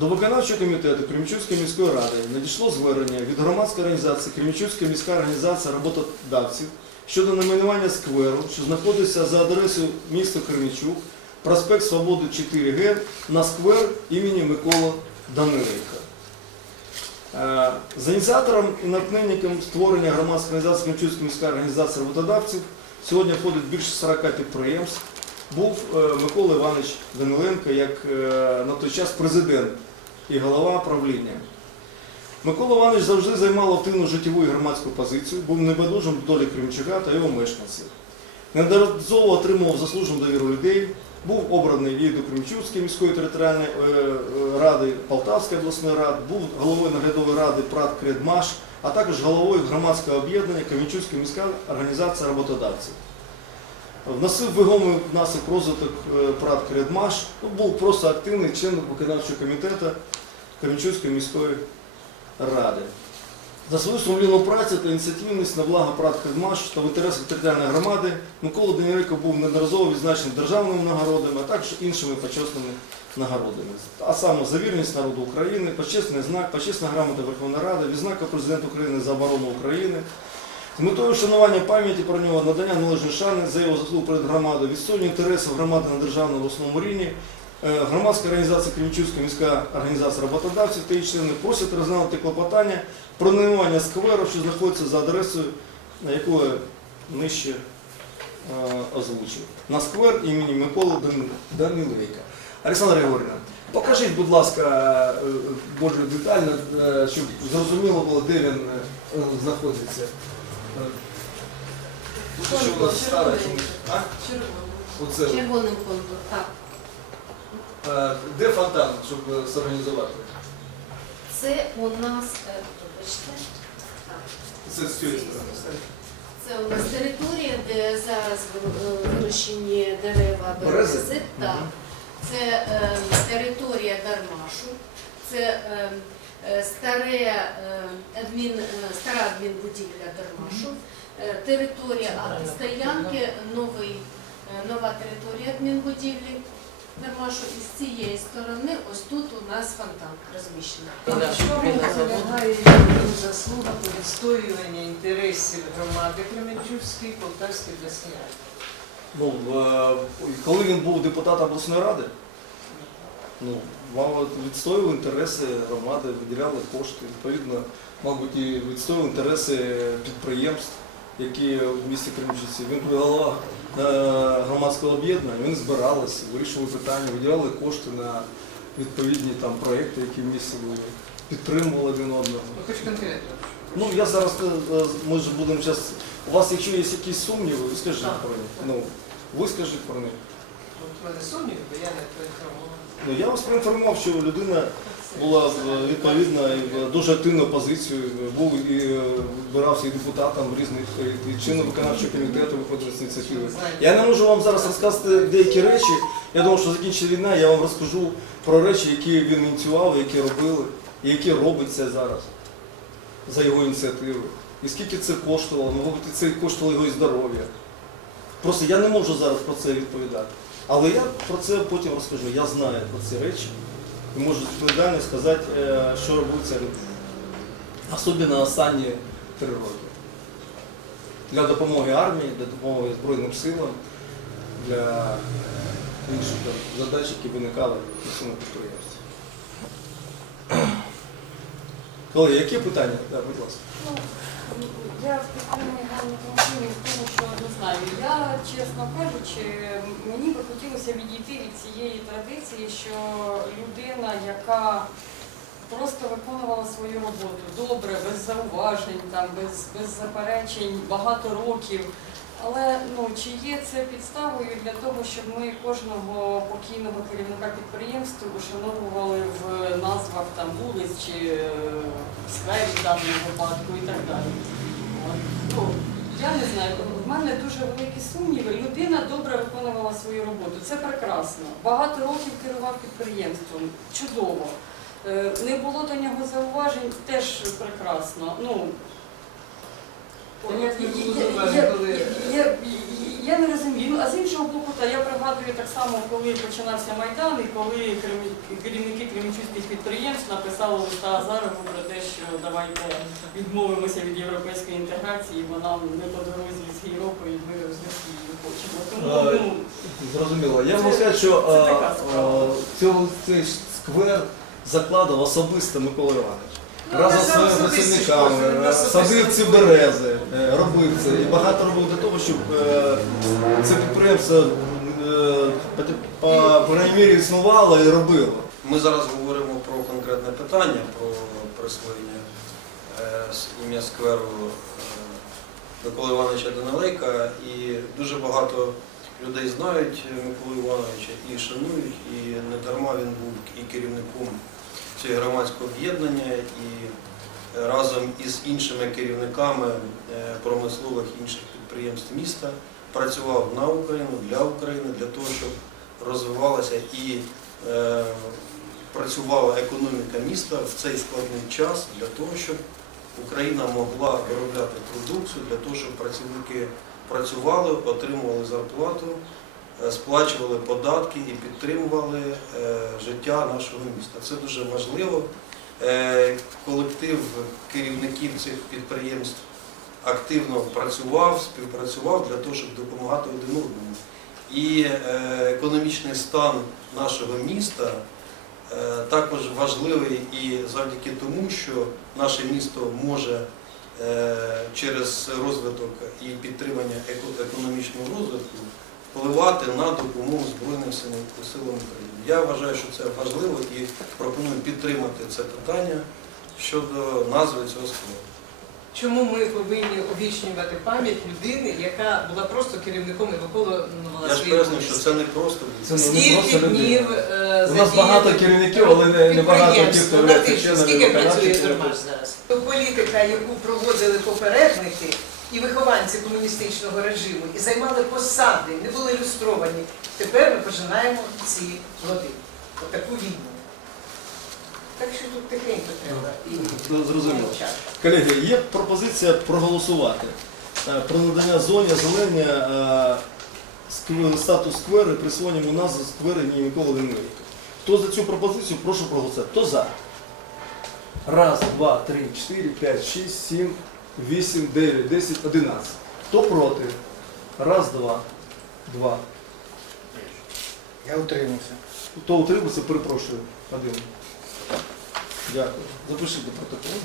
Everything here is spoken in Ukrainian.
До виконавчого комітету Кремчуцької міської ради надійшло звернення від громадської організації Кремчуцька міська організація роботодавців щодо найменування скверу, що знаходиться за адресою міста Кременчук, проспект Свободи 4Г на сквер імені Миколи Даниленка. Е, За ініціатором і натхненником створення громадської організації Кремчуцька міська організація роботодавців сьогодні входить більше 40 підприємств. Був е, Микола Іванович Даниленко як е, на той час президент і голова правління. Микола Іванович завжди займав активну життєву і громадську позицію, був небайдужим до долі Кримчука та його мешканців. Неодноразово отримував заслужену довіру людей, був обраний і до Кримчуцької міської територіальної е, ради, Полтавської обласної ради, був головою наглядової ради ПРАТ Кредмаш, а також головою громадського об'єднання Кремчуцька міська організація роботодавців. Вносив вагомий внесок в розвиток е, ПРАТ Кредмаш, ну, був просто активний член виконавчого комітету Кременчуцької міської ради. За свою сумлінну працю та ініціативність на благо ПРАТ Кредмаш та в інтересах територіальної громади Микола Даніленко був неодноразово відзначений державними нагородами, а також іншими почесними нагородами. А саме за вірність народу України, почесний знак, почесна грамота Верховної Ради, відзнака президента України за оборону України, з метою вшанування пам'яті про нього, надання належної шани за його заслуг перед громадою, відстоювання інтересів громади на державному обласному рівні, е, громадська організація Кремчуцька міська організація роботодавців та її члени просять розглянути клопотання про найменування скверу, що знаходиться за адресою, на яку я нижче е, озвучив. На сквер імені Миколи Данилейка. Олександра Григорівна, покажіть, будь ласка, е, більш детально, щоб зрозуміло було, де він знаходиться. Е, Що у нас стара чомусь? А? Оце. Червоним контур, так. Е, Де фонтан, щоб е, зорганізувати? Це у нас, е, вибачте, так. Це з цієї сторони. Це у нас територія, де зараз ви- е, вирощені дерева Берези? берези. Так. Це е, територія Дармашу, це е, старе, е, адмін, е, стара адмінбудівля Дармашу, е, територія автостоянки, новий, е, нова територія адмінбудівлі Дармашу. І з цієї сторони ось тут у нас фонтан розміщений. Чому полягає заслуга по відстоюванню інтересів громади Кременчуцької Полтавської обласної ради? Ну, е, коли він був депутатом обласної ради, ну, мабуть, відстоював інтереси громади, виділяли кошти. Відповідно, мабуть, і відстоював інтереси підприємств, які в місті Кремчиці. Він був голова е, громадського об'єднання, він збиралися, вирішували питання, виділяли кошти на відповідні там проекти, які в місті були, підтримували один одного. Ну, хоч конкретно. Ну, я зараз, е, ми ж будемо зараз, у вас, якщо є якісь сумніви, ви скажіть про них. Ну, ви скажіть про них. Мене сумнів, бо я не поінформована. Ну, я вас проінформував, що людина була е, відповідна і в дуже активну позицію, був і е, збирався і депутатом різних е, і членом виконавчого комітету виходив з ініціативи. Я не можу вам зараз розказати деякі речі. Я думав, що закінчиться війна, я вам розкажу про речі, які він ініціював, які робили, і які робиться зараз за його ініціативи. І скільки це коштувало, ну, мабуть, це коштувало його і здоров'я. Просто я не можу зараз про це відповідати. Але я про це потім розкажу. Я знаю про ці речі і можу відповідально сказати, е, що робиться особливо останні три роки. Для допомоги армії, для допомоги Збройним силам, для інших задач, які виникали на цьому підприємстві. Колеги, які питання? Так, будь ласка. Я підтримую Ганну Тимофіївну в тому, що не знаю. Я, чесно кажучи, мені би хотілося відійти від цієї традиції, що людина, яка просто виконувала свою роботу добре, без зауважень, там, без, без заперечень, багато років. Але ну, чи є це підставою для того, щоб ми кожного покійного керівника підприємства ушановували в назвах там вулиць чи е, скверів в даному випадку і так далі? От. Ну, я не знаю, в мене дуже великі сумніви. Людина добре виконувала свою роботу. Це прекрасно. Багато років керував підприємством. Чудово. Е, Не було до нього зауважень, теж прекрасно. Ну, А як не було я- не розумію. А з іншого боку, та я пригадую так само, коли починався Майдан, і коли керівники кремічуських підприємств написали листа Азарову про те, що давайте відмовимося від європейської інтеграції, бо нам не по дорозі з Європою, і ми з Росією не хочемо. Тому ну, Зрозуміло. Я Це- можу сказати, що це цей сквер закладав особисто Микола Іванович. Разом з своїми працівниками садив ці берези, е, робив це. І багато робив для того, щоб е, це підприємство е, по, мірі існувало і робило. Ми зараз говоримо про конкретне питання, про присвоєння ім'я скверу Миколи Івановича Данилейка. І дуже багато людей знають Миколу Івановича і шанують, і не дарма він був і керівником громадського об'єднання, і разом із іншими керівниками е, промислових інших підприємств міста працював на Україну, для України, для того, щоб розвивалася і е, працювала економіка міста в цей складний час для того, щоб Україна могла виробляти продукцію, для того, щоб працівники працювали, отримували зарплату, е, сплачували податки і підтримували е, життя нашого міста. Це дуже важливо. Е, Колектив керівників цих підприємств активно працював, співпрацював для того, щоб допомагати один одному. І е, економічний стан нашого міста е, також важливий і завдяки тому, що наше місто може е, через розвиток і підтримання еко- економічного розвитку впливати на допомогу Збройним силам України. Я вважаю, що це важливо і пропоную підтримати це питання щодо назви цього складу. Чому ми повинні увічнювати пам'ять людини, яка була просто керівником і виконувала Я ж свої поясню, що обов'язки? це не просто Це не просто людина. днів е, У нас багато керівників, але не, не багато тих, хто є членами Скільки працює зараз? То політика, яку проводили попередники і вихованці комуністичного режиму, і займали посади, не були ілюстровані. Тепер ми пожинаємо ці плоди. Отаку війну. Так що тут тихенько треба і Ну, Зрозуміло. Колеги, є пропозиція проголосувати е, про надання зоні озеленення е, статус скверу і присвоєння йому назви сквери імені Миколи Данилейка. Хто за цю пропозицію, прошу проголосувати. Хто за? Раз, два, три, чотири, п'ять, шість, сім, вісім, дев'ять, десять, одинадцять. Хто проти? Раз, два, два. Я утримався. Хто утримався, перепрошую. Один. Дякую. Запишіть до протоколу.